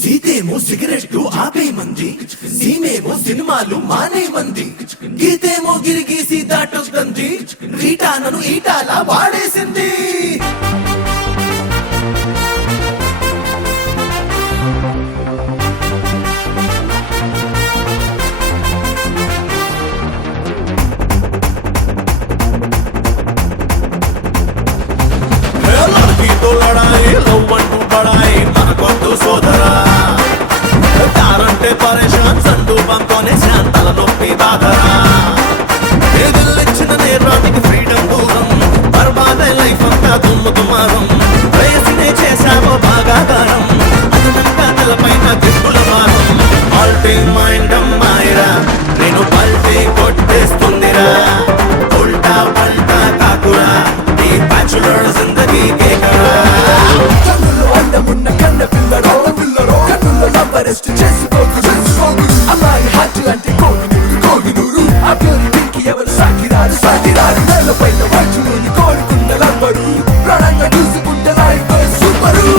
సీతేమో cigarette ఆపే మంది, సీమేమో సినిమాలు మానే మంది, గీతేమో గిరిగీసి దాటొద్దంది, రీటానను ఈటాలా వాడేసింది. సోదరా తారంటే పరేషాన్ సంటూ పంతోనే శాంతల నొప్పి బాధరా, ఏదిల్లిచ్చిన నేరానికి ఫ్రీడమ్ దూరం, బర్బాదే లైఫ్ అంతా దుమ్ము దుమారం, వయసునే చేశావో బాగాగారం, అదనంగా తలపైన దిక్కుల మారం, ఆల్టీ మైండ్ అమ్మాయిరా నేను పల్టీ కొట్టేస్తుందిరా, ఉల్టా పల్టా కాకురా నీ బ్యాచులర్ జిందగీ కేకరా. అందమున్న కన్న పిల్లరో కన్నుల్లో నంబరెస్ట్ చేసుకోకు అమ్మాయి హార్ట్ అంటే కోహినూరు, ఆ ప్యూరిటీకి ఎవరు సాకిరారు నెలపైన వచ్చుని కోరుకున్న లంబరు, ప్రాణంగా చూసుకుంటే లైఫ్ సూపరు.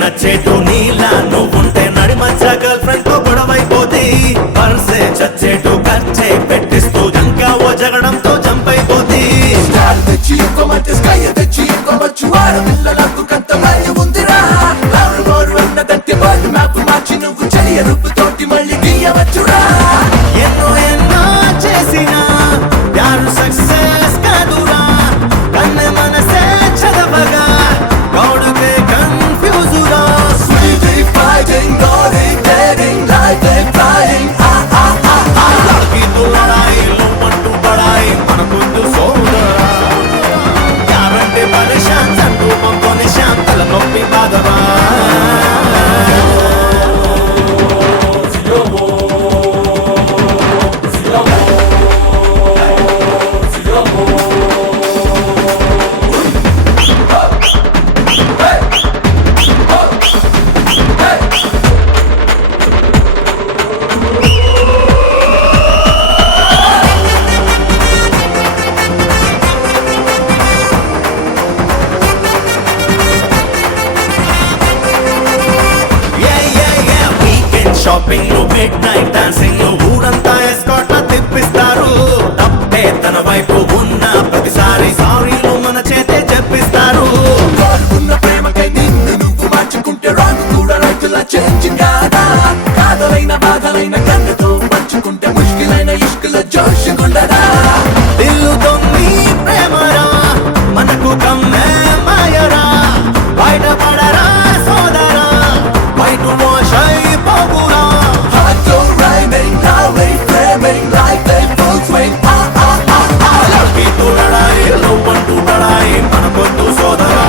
నచ్చేటు నీలా నువ్వుంటే నడిమచ్చ గర్ల్ ఫ్రెండ్ తో గొడవైపోతే, పర్సే చచ్చేటు ఖర్చే పెట్టిస్తూ ఇంకా ఓ జగడంతో జంపైపోతే, స్టార్ తెచ్చి ఇంకోమంటే స్కై తెచ్చి ఇంకోవచ్చు, ఆడపిల్లలకు కంత వాల్యూ ఉందిరా, లవ్ మోర్ అన్నదంటే వరల్డ్ మ్యాప్ మార్చి నువ్వు చెయ్య రూపుతోటి మళ్ళీ గీయవచ్చురా. ఎన్నో ఎన్నో చేసినా యారు సక్సెస్ కాదురా, కన్నె మనసే చదవగా గౌడుకే కన్ఫ్యూజురా, fighting, going, dating, life and flying. लड़की तो लड़ाई लो मंटू बड़ाई मन खुद सोदरा, यारंटे परेशान संटू पंको निशान तल नొప్పి బాధరా. షాపింగ్ మిడ్ నైట్ డాన్సింగ్ ఊరంతా ఎస్కార్ట్ తిప్పిస్తారు, తప్పే తన వైపు ఉన్న ప్రతిసారి సారీలు మన చేతే చెప్పిస్తారు, ఉన్న ప్రేమకై నిన్ను నువ్వు మార్చుకుంటే రాంగ్ కూడా రైతులా చేంజింగ్ కాదా, కాదలైన బాధలైన కన్నుతో పంచుకుంటే ముష్కిలైన ఇష్కుల జోషుకుండదా, దిల్లుతో నీ ప్రేమరా మనకు కమ్మే మాయరా, బయటపడరా సోదరా బయట వాష్ అయిపోగురా. लड़की तो लड़ाई लो मंटू बड़ाई मन खुद सोदरा,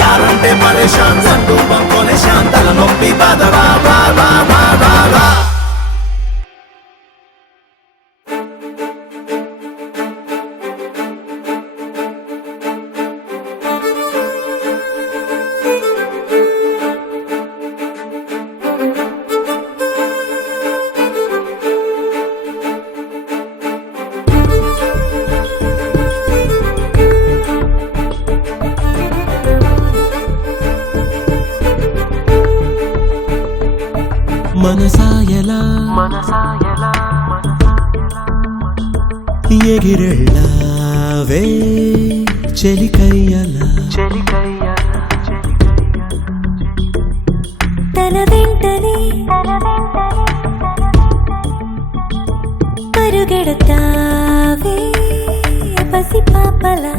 यारंटे परेशान संटू पंको निशान तल नొప్పి బాధరా. మనసాయలా ఎగిరెళ్ళావే చెలికయ్యలా, తన వెంటనే పరుగెడతావే పసిపాపలా,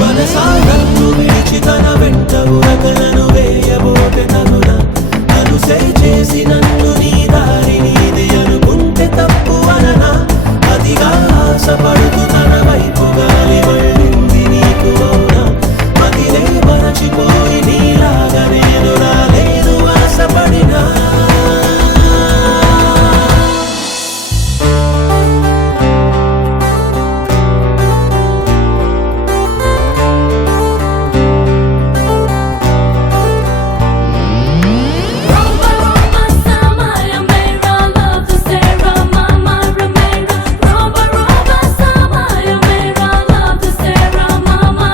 మనసా నన్ను విడిచి తన వెంట ఉరకలను వేయబోతే తనుల చూసే చేసి నన్ను నీ దారి నీది అనుకుంటే తప్పు అననా అదిగా ఆశపడుతూ తన వైపు గాలి వెళ్ళింది నీకు అవునా మదిలే మరచిపోయి నీలాగా నేను రాలేదు ఆశపడినా Roma, Roma, Samaya, Mera, love the Sarah, Mama, Romero. Roma, Roma, Samaya, Mera, love the Sarah, Mama,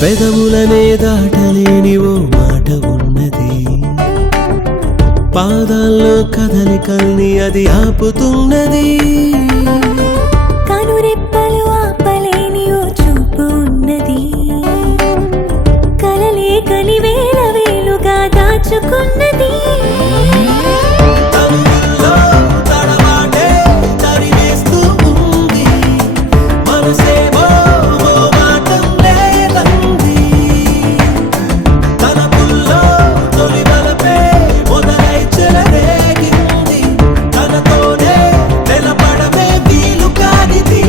పెదవులనే దాటలేని ఓ మాట ఉన్నది పాదాల్లో కదలికల్ని అది ఆపుతున్నది కనురెప్పలు ఆపలేని ఓ చూపు ఉన్నది కలలే కని వేల వేలుగా దాచుకున్నది తనువుల్లో తడబాటే తరివేస్తూ ఉంది మనసేమో మాటం లేదంది తనపుల్లో తొలి బలపే మొదలై చెలరేగింది తనతోనే నిలబడమే వీలు కానిది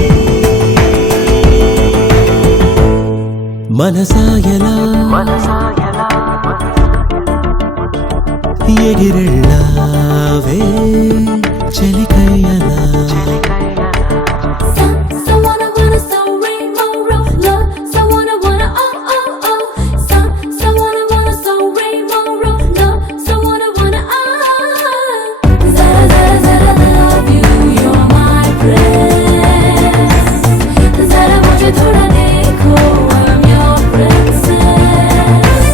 మనసాయలా ఎగిరెళ్ళావే చెలికయ్యలా So wanna so rainbow road love so wanna oh oh oh so wanna so rainbow road love so wanna ah zara zara zara love you you're my prince zara mujhe thoda dekho I'm your princess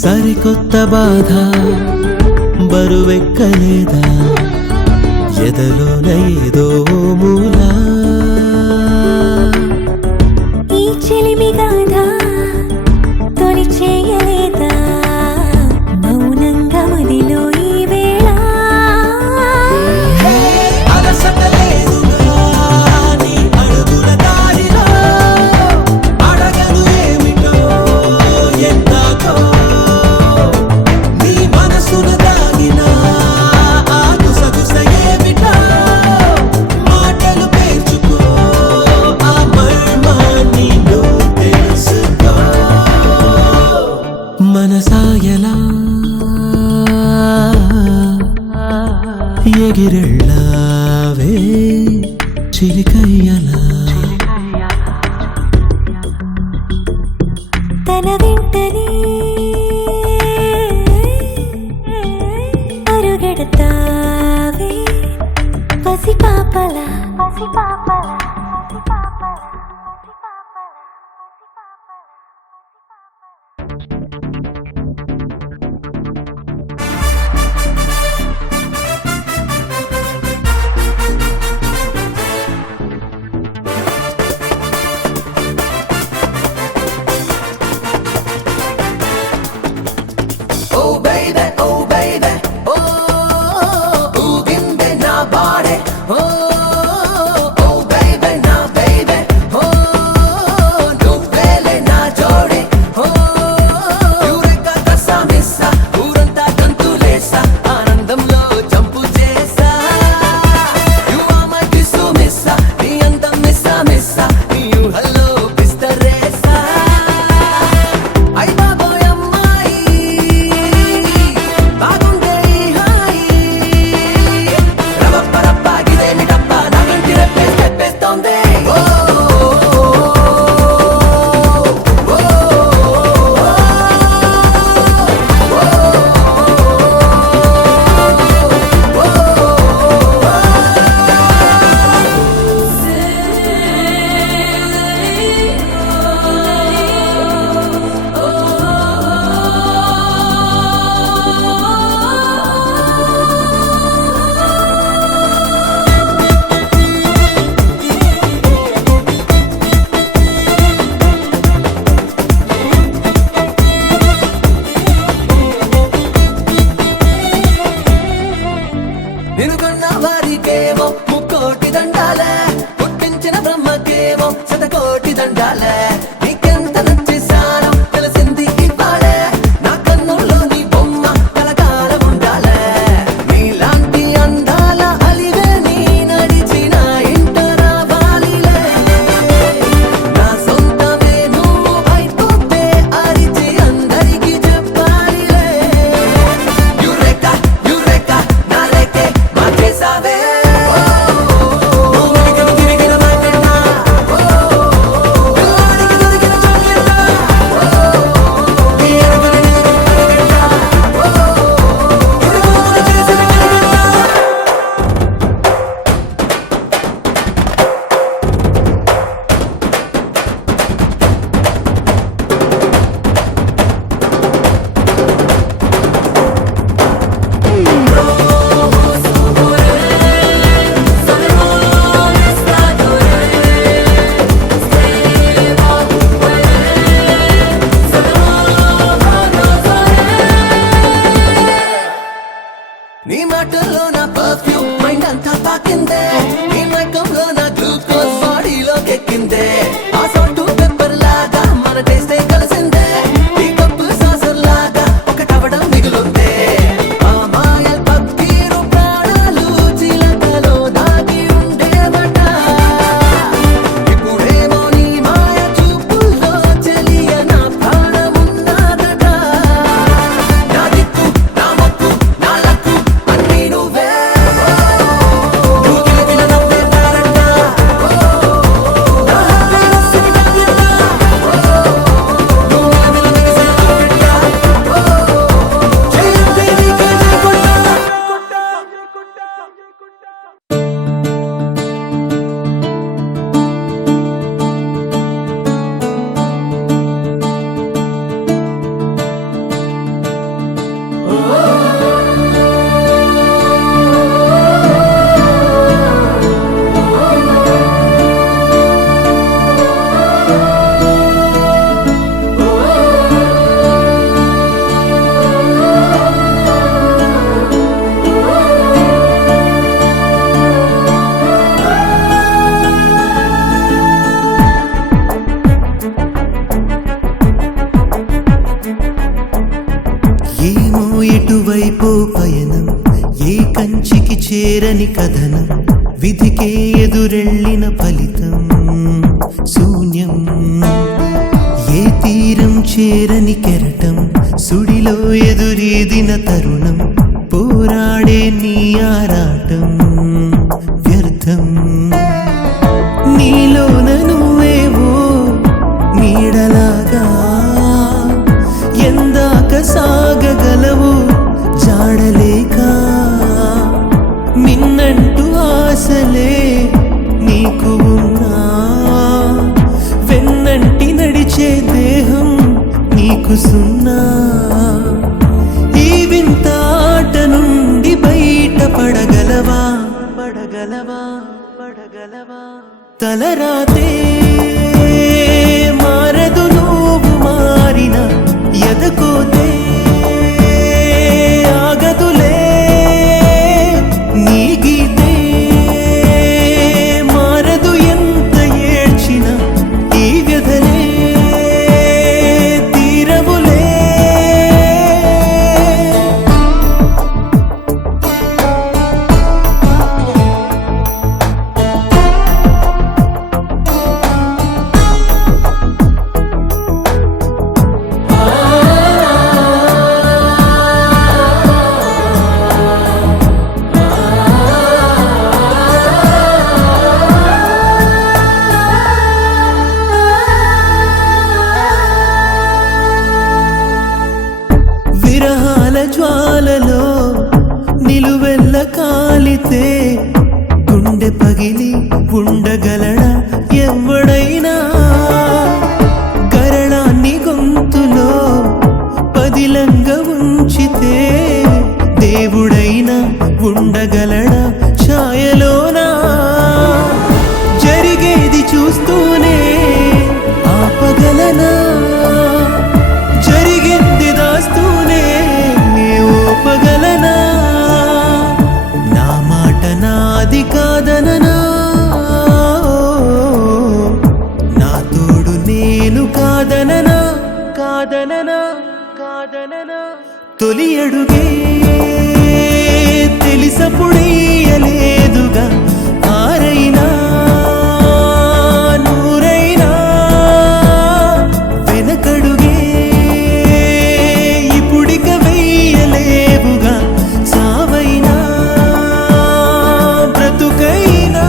సరికొత్త బాధ బరువెక్కలేదా ఎదలోన ఏదో మూలా ఈ చెలిమి గాథ తొలి చేయలేదా మౌనంగా మదిలో ఈ వేళ అలసట లేదుగా నీ అడుగుల దారిలో అడగను ఏమిటో ఎందాకో నీ మనసున దాగిన ఆ గుసగుస ఏమిటో మాటలు పేర్చుకో ఆ మర్మాన్ని నువ్వు తెలుసుకో మనసాయలా ఎగిరెళ్ళావే చిలికయ్యలా తన వెంటనే అరుగెడతావే పసిపాపలా Oh baby, oh, ఊగిందే నా బాడే. Oh baby, వారికేమో ముక్కోటి దండాలే, పుట్టించిన బ్రహ్మకేమో శతకోటి దండాలే. నీకెంత నచ్చేసానో తెలిసింది ఇవాళే, నా కన్నుల్లో నీ బొమ్మ కలకాలం ఉండాలే. నీలాంటి అందాల అలివే నీ నడిచిన ఇంట రావాలిలే. నా సొంతమే నువ్వు అయిపోతే అరిచి అందరికీ చెప్పాలిలే. యురేకా యురేకా నా లేకే మార్చేసావే. ఊరికి తిరిగిన మాటన్నా, పిల్లాడికి దొరికిన చోట్లెట్టా, ఈ ఎరుకని నీకు పరిగెట్టా, ఇరుమును చేసిన కనిగట్టా. నీ మాటల్లో నా పర్ఫ్యూమ్ మైండ్ అంతా తాకిందే, నీ మైకంలో నా గ్లూకోజ్ బాడీలోకి ఎక్కిందే. ఆ సాల్ట్ పెప్పర్ లాగా మన టేస్టే కలిసిందే, ఈ కప్పు సాసర్ లాగా ఒకటవడం మిగులుందే. ఆ మాయల్ పక్కీరు ప్రాణాలు చిలకలో దాగి ఉండేవట, ఇప్పుడేమో నీ మాయ చూపుల్లో చెలియ నా ప్రాణమున్నాదట. నా దిక్కు నా మొక్కు నా లక్కు అన్నీ నువ్వే, నువ్వు గెలిపిన నవ్వే తారట, నా హ్యాపీనెస్ కి టార్గెట్, నువ్వు నిలమిల మెరిసే ఆర్కెట్, జయంతి నీకే జయకొండ. ఏమో ఎటువైపో పయనం, ఏ కంచికి చేరని కథనం, విధికే ఎదురెళ్ళిన ఫలితం శూన్యం. ఏ తీరం చేరని కెరటం, సుడిలో ఎదురీదిన తరుణం, పోరాడే నీ ఆరాటం వ్యర్థం. నీలోన నువ్వేవో నీడలాగా ఎందాక సాగగలవు జాడలేక, మిన్నంటూ ఆశలే నీకు ఉన్నా, వెన్నంటి నడిచే దేహం నీకు సున్నా. ఈ వింత ఆట నుండి బయట పడగలవా పడగలవా పడగలవా? తలరాతే మారదు నువ్వు మారిన, ఎదకోతే ఆగదులే నీ గీతే. మారదు ఎంత ఏడ్చిన ఈ వ్యధలే తీరవులే. నాది కాదననా నా తోడు నేను కాదననా కాదననా కాదననా తొలి అడుగే తెలిసపుడేయలేదుగా ఆరైనా నూరైనా వెనకడుగే ఇప్పుడిక వెయ్యలేవుగా సావైనా బ్రతుకైనా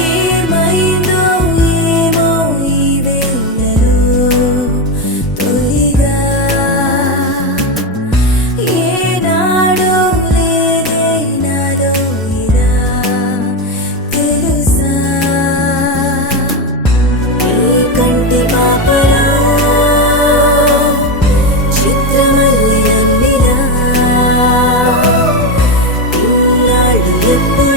ఏమైందో ఏమో ఈ వేళలో తొలిగా ఏనాడో లేదే నాలో ఇలా తెలుసా ఈ కంటి పాపలో చిత్రమల్లి అమ్మినా ఇన్నాళ్ళు ఎప్పుడు